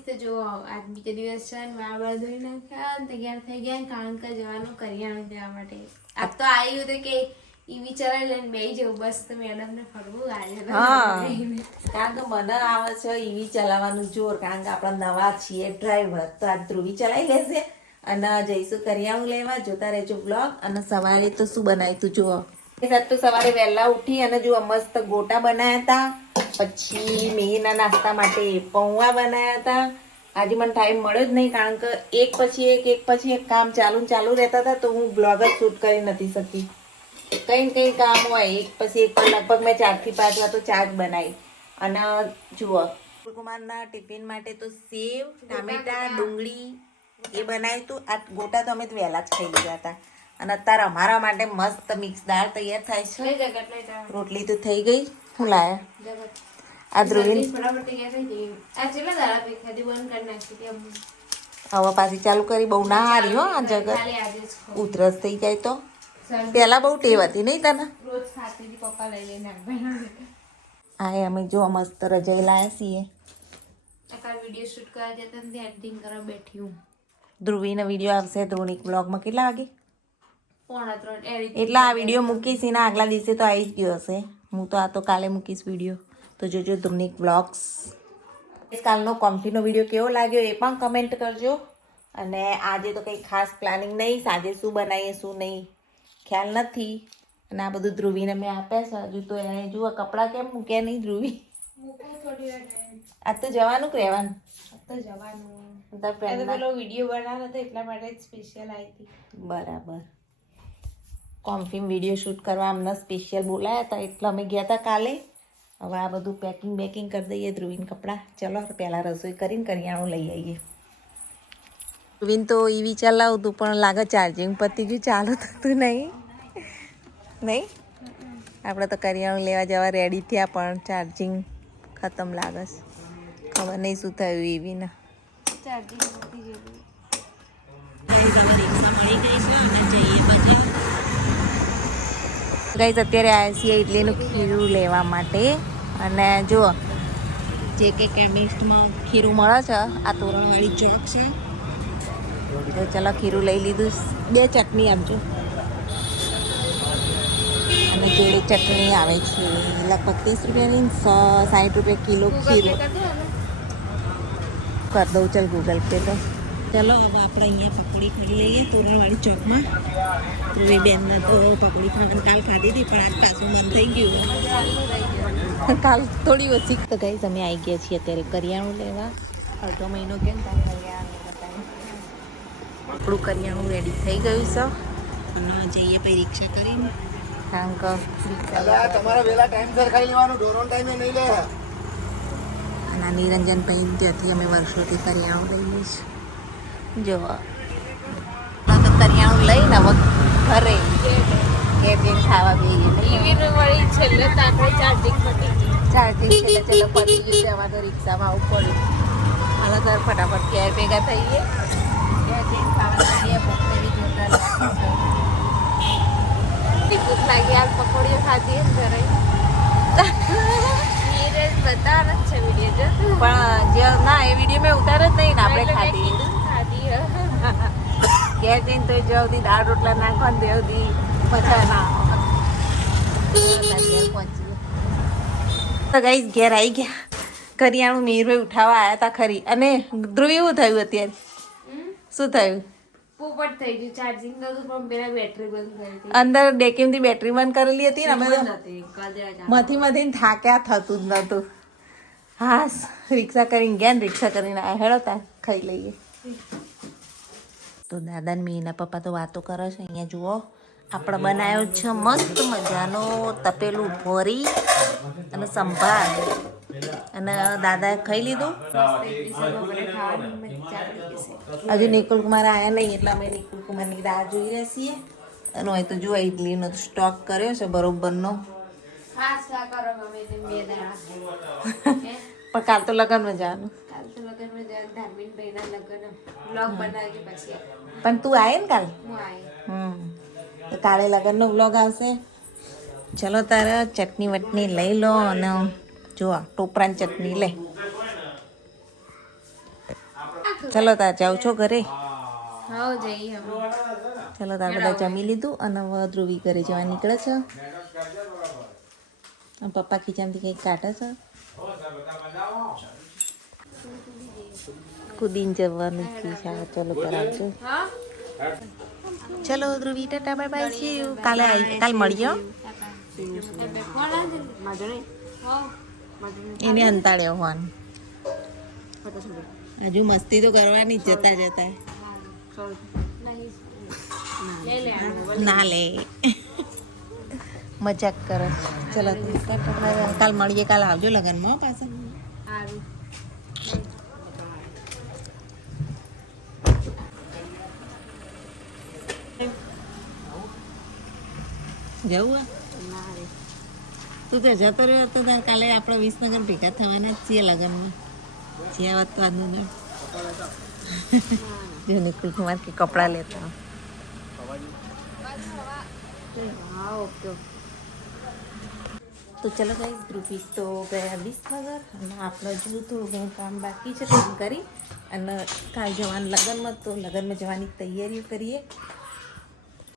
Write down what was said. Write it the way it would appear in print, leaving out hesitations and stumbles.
તો જો આજ બીજો દિવસ છે ને વાળ ધોઈ નાખ્યા તૈયાર થઈ ગયા કારણ કે જવાનું કરિયાણું લેવા માટે આજ તો આવ્યું હતું કે ઈવી ચલાવી લઈને બેસી જવું બસ તો મેડમ ને ફરવું આજે કારણ કે મને આવે છે ઈવી ચલાવવાનું જોર કારણ કે આપણા નવા છીએ ડ્રાઈવર તો આજ ધ્રુવી ચલાવી લેશે અને જઈશું કરિયાણું લેવા જોતા રહેજો બ્લોગ અને સવારે તો શું બનાવ્યું તું જુઓ તો સવારે વહેલા ઉઠી અને જો મસ્ત ગોટા બનાવ્યા હતા પછી મેગીના નાસ્તા માટે પૌવા બનાવ્યા હતા આજે મને ટાઈમ મળ્યો જ નહીં કારણ કે એક પછી એક કામ ચાલુ રહેતા હતા તો હું બ્લોગ જ શૂટ કરી નથી શકતી કઈ ને કઈ કામ હોય એક પછી એક લગભગ મેં 4 થી 5 વાર તો ચા જ બનાવી અને જુઓ કુમારના ટિફિન માટે તો સેવ ટામેટા ડુંગળી એ બનાવ્યું હતું આ ગોટા તો અમે તો વહેલા જ ખાઈ ગયા હતા અને અત્યારે અમારા માટે મસ્ત મિક્સ દાળ તૈયાર થાય છે રોટલી તો થઈ ગઈ હું લાયા આ ધ્રુવી હવે પાછી ચાલુ કરી બહુ ના હારી હો આ જગત ઉધરસ થઈ જાય તો પેલા બહુ ટેવ હતી નહીં તને હા અમે જો મસ્ત રજાઈ લાયા છીએ વિડીયો શૂટ કરવા જતા ને એડિટિંગ કરવા બેઠી હું ધ્રુવીનો વિડીયો આવશે ધ્રુવનિક બ્લોગમાં કેટલા વાગે એટલે આ વિડીયો મૂકીશ એના આગલા દિવસે તો આવી જ ગયો હશે હું તો આ તો કાલે મૂકીશ વિડીયો તો જોજો ધ્રુવનિક બ્લોગ્સ કાલનો કોમ્ફીનો વિડીયો કેવો લાગ્યો એ પણ કમેન્ટ કરજો અને આજે તો કંઈ ખાસ પ્લાનિંગ નહીં સાંજે શું બનાવીએ શું નહીં ખ્યાલ નથી અને આ બધું ધ્રુવીને મેં આપ્યા છે હજુ તો એને જુઓ કપડાં કેમ મૂક્યા નહીં ધ્રુવી આ તો જવાનું કે રહેવાનું વિડીયો બનાવ્યો હતો એટલા માટે સ્પેશિયલ આવી હતી બરાબર કોમ્ફીમ વિડીયો શૂટ કરવા અમને સ્પેશિયલ બોલાયા હતા એટલે અમે ગયા હતા કાલે હવે આ બધું પેકિંગ કરી દઈએ ધ્રુવીન કપડાં ચલો પહેલાં રસોઈ કરીને કરિયાણું લઈ આવીએ ધ્રુવીન તો ઈવી ચલાવતું પણ લાગે ચાર્જિંગ પતી ગયું ચાલુ થતું નહીં આપણે તો કરિયાણું લેવા જવા રેડી થયા પણ ચાર્જિંગ ખતમ લાગે છે ખબર નહીં શું થયું ઈવીને ચાર્જિંગ પતી ગયું ગાઈસ અત્યારે આવ્યા છીએ ઇડલીનું ખીરું લેવા માટે અને જુઓ જે કે કેમિસ્ટમાં ખીરું મળે છે આ તોરણવાળી ચોક છે તો ચલો ખીરું લઈ લીધું 2 ચટણી આપજો અને જોડે ચટણી આવે છે લગભગ 30 રૂપિયાની 60 રૂપિયા કિલો ખીરું कर दो चल गूगल पे तो चलो अब આપણે અહીંયા પકોડી ખાઈ લઈએ તોરણવાળી ચોકમાં ધ્રુવી બેનને તો પકોડી ખાવાનું કાલ ખાધી હતી પણ આજ પાછું મન થઈ ગયું કાલ થોડી ઓછી તો ગાઈસ અમે આવી ગયા છીએ અત્યારે કરિયાણું લેવા અડધો મહિનો કેમ ત્યાં કરિયાણું આપણું કરિયાણું રેડી થઈ ગયું છે અને જઈએ પછી રિક્ષા કરીને કારણ કે તમારા વેલા ટાઈમસર ખાઈ લેવાનું ડોરોન ટાઈમે નહીં લે અને નિરંજન ભાઈ ત્યાંથી અમે વર્ષોથી કરિયાણું લઈએ છીએ જો તો કરિયાણું લઈને હવે ઘરે કેબિન ખાવા બેસીએ છેલ્લે ચાર્જિંગ પતી છેલ્લે પતી ગયું છે અમારે તો રિક્ષામાં આવવું પડ્યું અને સર ફટાફટ ઘેર ભેગા થઈએ કેબિન ખાવા જઈએ ભૂખ જોતા ભૂખ લાગી હાલ પકોડીઓ ખાધી ઘરે બતાવવાનો જ છે વિડીયો જો પણ જે ના એ વિડીયો મેં ઉતાર જ નહીં ને આપણે ખાધી ઘેર જઈને તો જવથી દાળ રોટલા નાખવા ને દેવથી મજા ના પહોંચીએ તો ગઈ ઘેર આવી ગયા કરિયાણું મીરભાઈ ઉઠાવવા આવ્યા હતા ખરી અને ધ્રુવ એવું થયું અત્યારે શું થયું પોપટ થઈ ગયું ચાર્જિંગ નતું પણ પેલા બેટરી બંધ કરી હતી અંદર ડેકીમથી બેટરી બંધ કરેલી હતી ને અમે મથી થાક્યા થતું જ નતું હા રિક્ષા કરીને ગયા ને રિક્ષા કરીને આ હેડો ત્યાં ખાઈ લઈએ તો દાદા ને મીના પપ્પા તો વાતો કરે છે અહીંયા જુઓ આપણે બનાવ્યો છે મસ્ત મજાનો તપેલું ભરી અને સંભાર અને દાદાએ ખાઈ લીધું હજુ નિકુલ કુમાર આવ્યા નહીં એટલે અમે નિકુલ કુમારની રાહ જોઈ રહ્યા છીએ અને હોય તો જો ઇડલીનો સ્ટોક કર્યો છે બરોબરનો પણ કાલ તો લગ્નમાં જવાનું પણ તું આવે ને કાલ તો કાલે લગ્નનો વ્લોગ આવશે ચલો તારે ચટણી વટણી લઈ લો અને જો ટોપરાની ચટણી લે ચલો તાર જાઉં છો ઘરે હા જઈએ હવે. ચલો તાર બધા જમી લીધું અને હવે ધ્રુવી ઘરે જવા નીકળે છે અને પપ્પા ખીચામાંથી કંઈક કાઢે છે કુદીને જવાનું છે ચલો કરાવજો હા ચલો Dhruvi Tata bye bye see you કાલ મળ્યો કોણ આવે? હા એને અંતાડ્યો ફોન હજુ મસ્તી તો કરવાની જ જતા જતા ના લે મજાક કરો ચલો કાલ મળીએ કાલ આવજો લગનમાં પાછા સારું. જવું તું તો જતો રહ્યો તો તાર કાલે આપણે વિસનગર ભેગા થવાના જ છીએ લગ્નમાં જ્યાં વાત તો આજનું ના જો નિકુલ કુમાર કે કપડાં લેતા હા ઓકે. તો ચલો ગાઈસ ધ્રુવી તો ગયા વિસનગર અને આપણે હજુ થોડું ઘણું કામ બાકી છે કામ કરી અને કાલ જવાનું લગ્નમાં તો લગ્નમાં જવાની તૈયારીઓ કરીએ